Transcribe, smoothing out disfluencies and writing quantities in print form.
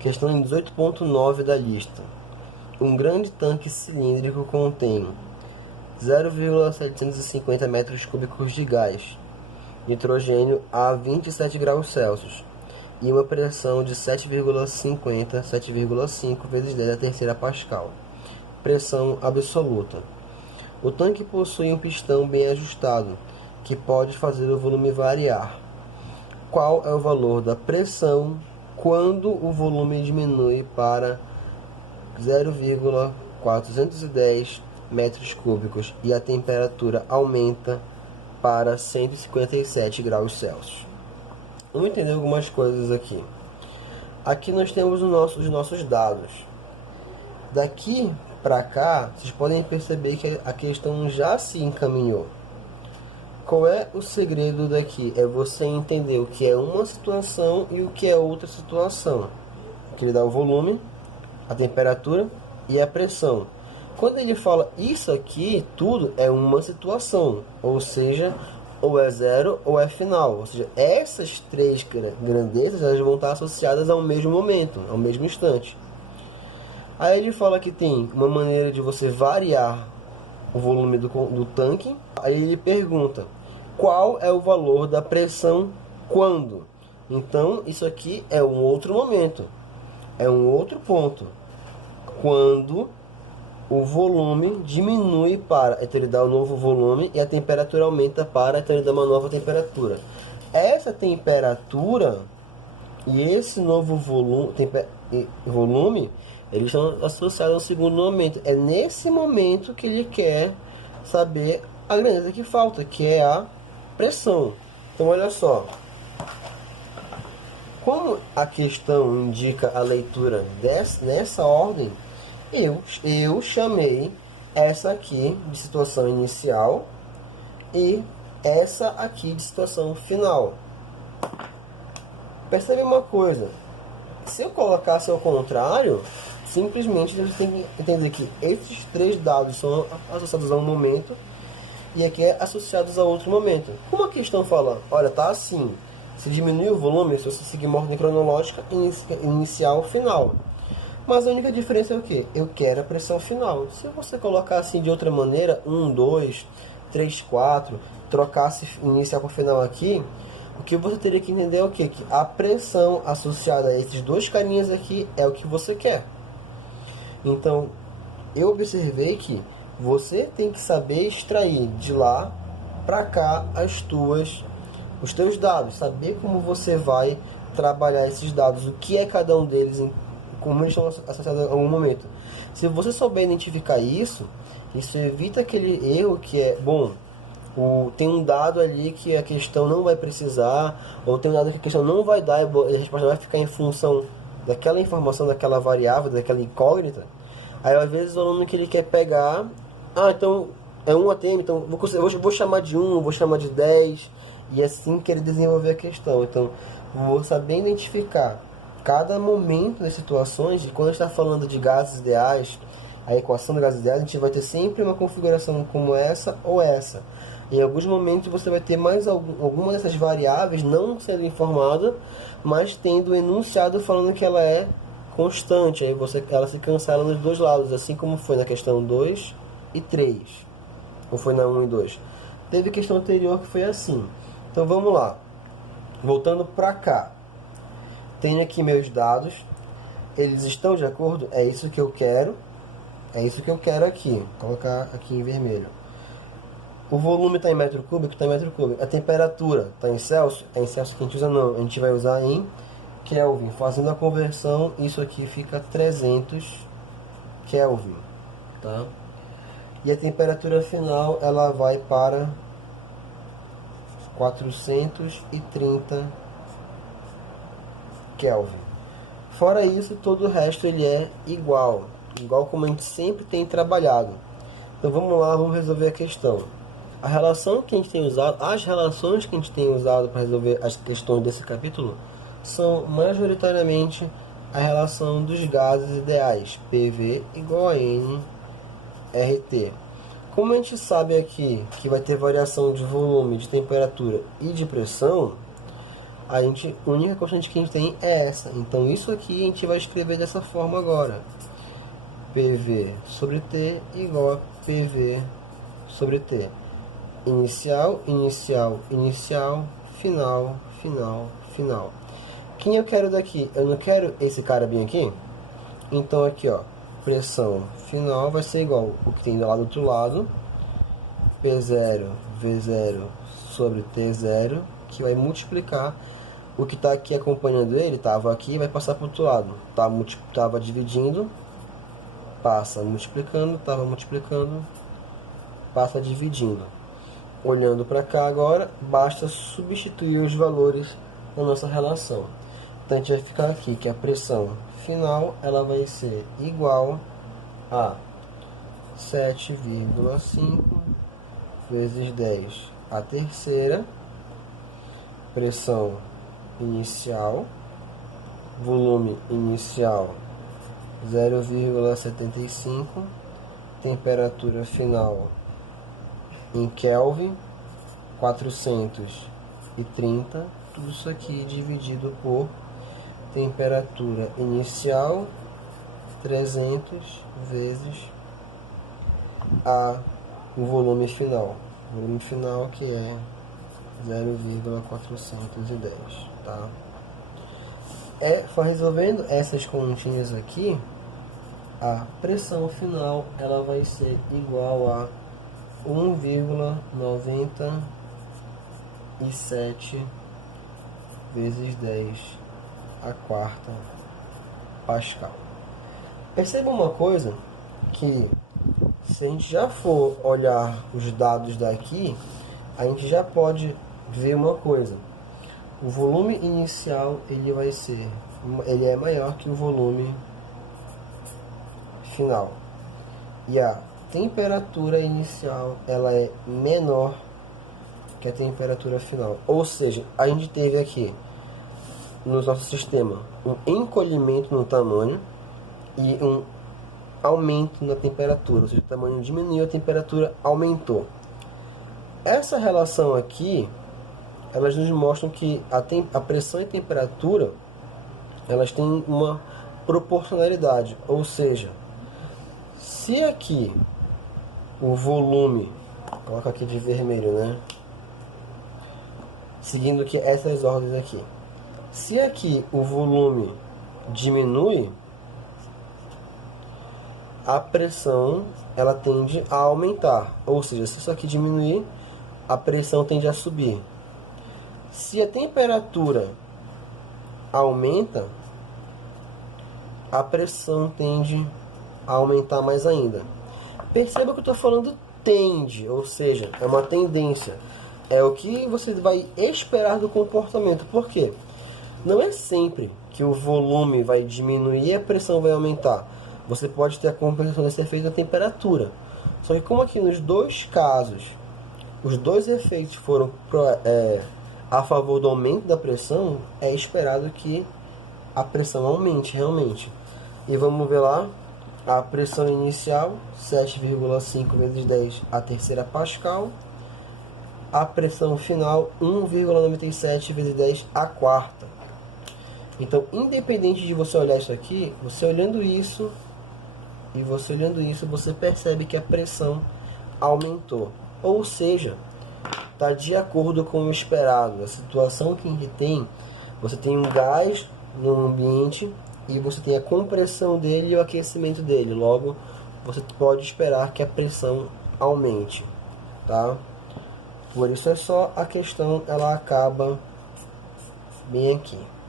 Questão 18.9 da lista. Um grande tanque cilíndrico contém 0,750 metros cúbicos de gás, nitrogênio a 27 graus Celsius e uma pressão de 7,5 vezes 10 a terceira Pascal. Pressão absoluta. O tanque possui um pistão bem ajustado, que pode fazer o volume variar. Qual é o valor da pressão quando o volume diminui para 0,410 metros cúbicos e a temperatura aumenta para 157 graus Celsius? Vamos entender algumas coisas aqui. Aqui nós temos os nossos dados. Daqui para cá, vocês podem perceber que a questão já se encaminhou. Qual é o segredo daqui? É você entender o que é uma situação e o que é outra situação. Que ele dá o volume, a temperatura e a pressão. Quando ele fala isso aqui, tudo é uma situação, ou seja, ou é zero ou é final. Ou seja, essas três grandezas elas vão estar associadas ao mesmo momento, ao mesmo instante. Aí ele fala que tem uma maneira de você variar o volume do tanque. Aí ele pergunta, qual é o valor da pressão quando? Então, isso aqui é um outro momento, é um outro ponto. Quando o volume diminui para, então ele dá um novo volume e a temperatura aumenta para, então ele dá uma nova temperatura. Essa temperatura e esse novo volume, eles estão associados ao segundo momento. É nesse momento que ele quer saber a grandeza que falta, que é a pressão. Então olha só, como a questão indica a leitura nessa ordem, eu chamei essa aqui de situação inicial e essa aqui de situação final. Percebe uma coisa, se eu colocasse ao contrário, simplesmente a gente tem que entender que esses três dados são associados a um momento e aqui é associados a outro momento. Como a questão fala, olha, tá assim, se diminui o volume, se você seguir uma ordem cronológica, inicial, final. Mas a única diferença é o quê? Eu quero a pressão final. Se você colocar assim de outra maneira, 1, 2, 3, 4, trocasse inicial com final aqui, o que você teria que entender é o quê? Que a pressão associada a esses dois carinhas aqui é o que você quer. Então, eu observei que você tem que saber extrair de lá para cá os teus dados, saber como você vai trabalhar esses dados, o que é cada um deles, como eles estão associados a algum momento. Se você souber identificar isso evita aquele erro que é, bom, tem um dado ali que a questão não vai precisar, ou tem um dado que a questão não vai dar, e a resposta vai ficar em função daquela informação, daquela variável, daquela incógnita. Aí às vezes o aluno que ele quer pegar, então é um ATM, então vou chamar de 1, vou chamar de 10, e assim querer desenvolver a questão. Então vou saber identificar cada momento das situações, e quando a gente está falando de gases ideais, a equação de gases ideais, a gente vai ter sempre uma configuração como essa ou essa. Em alguns momentos você vai ter mais alguma dessas variáveis não sendo informada, mas tendo o enunciado falando que ela é constante. Aí ela se cancela nos dois lados, assim como foi na questão 2 e 3. Ou foi na 1 e 2. Teve questão anterior que foi assim. Então vamos lá. Voltando para cá. Tenho aqui meus dados. Eles estão de acordo? É isso que eu quero. É isso que eu quero aqui. Vou colocar aqui em vermelho. O volume está em metro cúbico? Está em metro cúbico. A temperatura está em Celsius? É em Celsius que a gente usa não. A gente vai usar em Kelvin. Fazendo a conversão, isso aqui fica 300 Kelvin. Tá? E a temperatura final, ela vai para 430 Kelvin. Fora isso, todo o resto ele é igual como a gente sempre tem trabalhado. Então vamos lá, vamos resolver a questão. As relações que a gente tem usado para resolver as questões desse capítulo são majoritariamente a relação dos gases ideais, PV igual a nRT. Como a gente sabe aqui que vai ter variação de volume, de temperatura e de pressão, a única constante que a gente tem é essa. Então isso aqui a gente vai escrever dessa forma agora. PV sobre T igual a PV sobre T. Inicial, inicial, inicial, final, final, final. Quem eu quero daqui? Eu não quero esse cara bem aqui? Então aqui, ó, pressão final vai ser igual o que tem lá do outro lado, P0, V0 sobre T0, que vai multiplicar o que está aqui acompanhando ele, estava aqui, vai passar para o outro lado. Tava dividindo, passa multiplicando, estava multiplicando, passa dividindo. Olhando para cá agora, basta substituir os valores na nossa relação. Então a gente vai ficar aqui que a pressão final ela vai ser igual a 7,5 vezes 10 a terceira, pressão inicial, volume inicial 0,75, temperatura final em Kelvin 430, tudo isso aqui dividido por temperatura inicial 300 vezes o volume final. O volume final que é 0,410, tá? Resolvendo essas continhas aqui, a pressão final ela vai ser igual a 1,97 vezes 10 a quarta Pascal. Perceba uma coisa, que se a gente já for olhar os dados daqui, a gente já pode ver uma coisa. O volume inicial ele é maior que o volume final. E a temperatura inicial ela é menor que a temperatura final. Ou seja, a gente teve aqui no nosso sistema um encolhimento no tamanho e um aumento na temperatura, ou seja, o tamanho diminuiu, a temperatura aumentou. Essa relação aqui, elas nos mostram que a pressão e a temperatura, elas têm uma proporcionalidade, ou seja, se aqui o volume, coloca aqui de vermelho, né? Seguindo que essas ordens aqui. Se aqui o volume diminui, a pressão ela tende a aumentar. Ou seja, se isso aqui diminuir, a pressão tende a subir. Se a temperatura aumenta, a pressão tende a aumentar mais ainda. Perceba que eu estou falando tende, ou seja, é uma tendência. É o que você vai esperar do comportamento. Por quê? Não é sempre que o volume vai diminuir e a pressão vai aumentar. Você pode ter a compensação desse efeito da temperatura. Só que como aqui nos dois casos, os dois efeitos foram a favor do aumento da pressão, é esperado que a pressão aumente realmente. E vamos ver lá, a pressão inicial, 7,5 vezes 10 a terceira Pascal. A pressão final, 1,97 vezes 10 a quarta. Então, independente de você olhar isso aqui, você olhando isso e você olhando isso, você percebe que a pressão aumentou. Ou seja, está de acordo com o esperado. A situação que a gente tem, você tem um gás no ambiente e você tem a compressão dele e o aquecimento dele. Logo, você pode esperar que a pressão aumente, tá? Por isso é só a questão, ela acaba bem aqui.